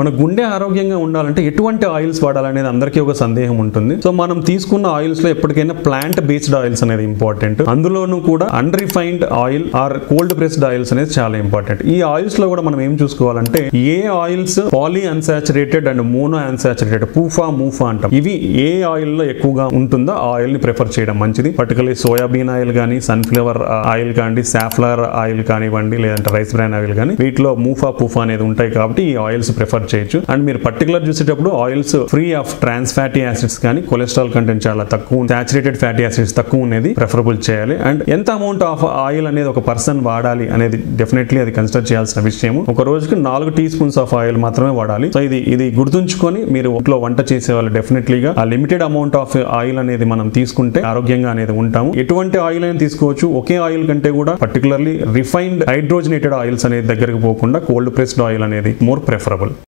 మన గుండె ఆరోగ్యంగా ఉండాలంటే ఎటువంటి ఆయిల్స్ వాడాలనేది అందరికీ ఒక సందేహం ఉంటుంది. సో మనం తీసుకున్న ఆయిల్స్ లో ఎప్పటికైనా ప్లాంట్ బేస్డ్ ఆయిల్స్ అనేది ఇంపార్టెంట్. అందులోనూ కూడా unrefined oil or cold pressed oils అనేది చాలా ఇంపార్టెంట్. ఈ ఆయిల్స్ లో కూడా మనం ఏం చూసుకోవాలంటే ఏ oils poly unsaturated and mono unsaturated మూఫా అంటాం. ఇవి ఏ ఆయిల్ లో ఎక్కువగా ఉంటుందో ఆ ఆయిల్ ని ప్రిఫర్ చేయడం మంచిది. పర్టికులర్లీ సోయాబీన్ ఆయిల్ కానీ, సన్ఫ్లవర్ ఆయిల్ కానీ, సాఫ్లవర్ ఆయిల్ కానివ్వండి, లేదంటే రైస్ బ్రాన్ ఆయిల్ కానీ, వీటిలో పూఫా అనేది ఉంటాయి కాబట్టి ఈ ఆయిల్స్ ప్రిఫర్ చేయొచ్చు. అండ్ మీరు పర్టికులర్ చూసేటప్పుడు oils free of trans fatty acids కానీ, కొలెస్ట్రాల్ కంటెంట్ చాలా తక్కువ, సాచురేటెడ్ ఫ్యాటీ యాసిడ్స్ తక్కువ ఉన్నది ప్రిఫరబుల్ చేయాలి. అండ్ ఎంత అమౌంట్ ఆఫ్ ఆయిల్ అనేది ఒక పర్సన్ వాడాలి అనేది డెఫినెట్లీ అది కన్సిడర్ చేయాల్సిన విషయం. ఒక రోజుకి 4 టీ స్పూన్స్ ఆఫ్ ఆయిల్ మాత్రమే వాడాలి. సో ఇది గుర్తుంచుకొని మీరు ఇంట్లో వంట చేసే వాళ్ళు డెఫినెట్లీగా ఆ లిమిటెడ్ అమౌంట్ ఆఫ్ ఆయిల్ అనేది మనం తీసుకుంటే ఆరోగ్యంగా అనేది ఉంటాము. ఎటువంటి ఆయిల్ అయినా తీసుకోవచ్చు. ఒకే ఆయిల్ కంటే కూడా పర్టికులర్లీ రిఫైన్డ్ హైడ్రోజనేటెడ్ ఆయిల్స్ అనేది దగ్గరకు పోకుండా కోల్డ్ ప్రెస్డ్ ఆయిల్ అనేది మోర్ ప్రిఫరబుల్.